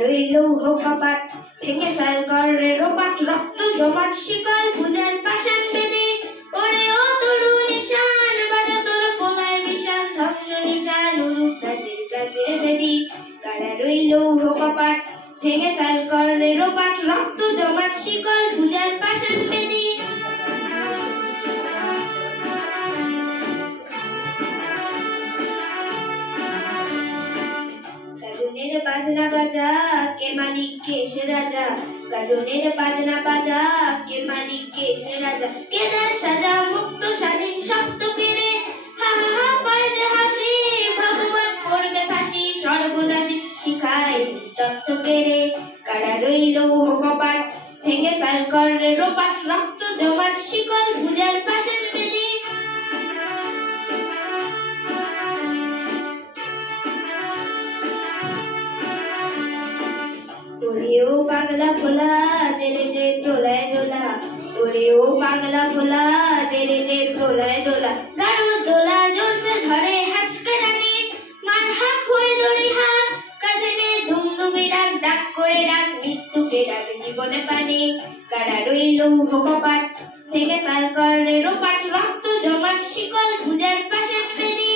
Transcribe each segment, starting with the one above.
রইল কপাট ভেঙে ফেল করে রোপাট রক্ত জমাট শিকল পূজার পাষাণ বেদী ওরে ও তরু নিশান বাজা তোর পোলায় বিশান ধ্বংস নিশান উরুপ প্রাচীর প্রাচীর বেদী কারা রইল কপাট ভেঙে ফেল করে রোপাট রক্ত জমাট শিকল পূজার পাষাণ বেদী গাজনের বাজনা বাজা কে মালিক কে সে রাজা গাজনের বাজনা বাজা কে মালিক কে সে রাজা কেদার সাজা মুক্ত স্বাধীন শব্দ কেড়ে হা হা হা পায় যে হাসি ভগবান করবে ফাঁসি সর্বনাশী শিখায় তত্ত্ব কেড়ে কারা রইল কপাট ভেঙে ফেল করে রোপাট রক্ত জমাট শিকল পূজার পাষাণ বেদী ওরে ও পাগলা ভোলা তেরে দে প্রলয় দোলা ওরে ও পাগলা ভোলা তেরে দে প্রলয় দোলা গাড়ো দোলা জোরসে ধরে হাঁচকা টানে মার হাক হয়ে দড়ি হাত কাঁধে নে দুমদুমে ডাক ডাক করে ডাক মৃত্যুকে ডাক জীবনে পানে কারা রইল কপাট ভেঙে ফেল করে রোপাট রক্ত জমাট শিকল পূজার পাষাণ বেদী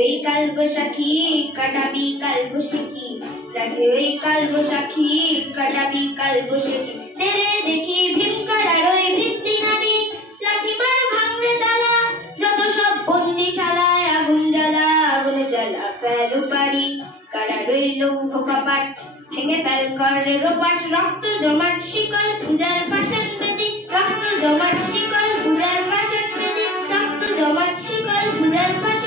ওই কাল বৈশাখী কাটাবি কাল বৈশাখী রাজে ওই কাল বৈশাখী কাটাবি কাল বৈশাখী তেরে দেখি ভীমকার আর ওই ভিত্তি নারী লাঠি মার ভাঙড়ে তালা যত সব বন্দিশালায় আগুন জ্বালা আগুন জ্বালা ফেল পারি কারা রইল কপাট ভেঙে ফেল করে রোপাট রক্ত জমাট শিকল পূজার পাষাণ বেদী রক্ত জমাট শিকল পূজার পাষাণ বেদী রক্ত জমাট শিকল পূজার পাষাণ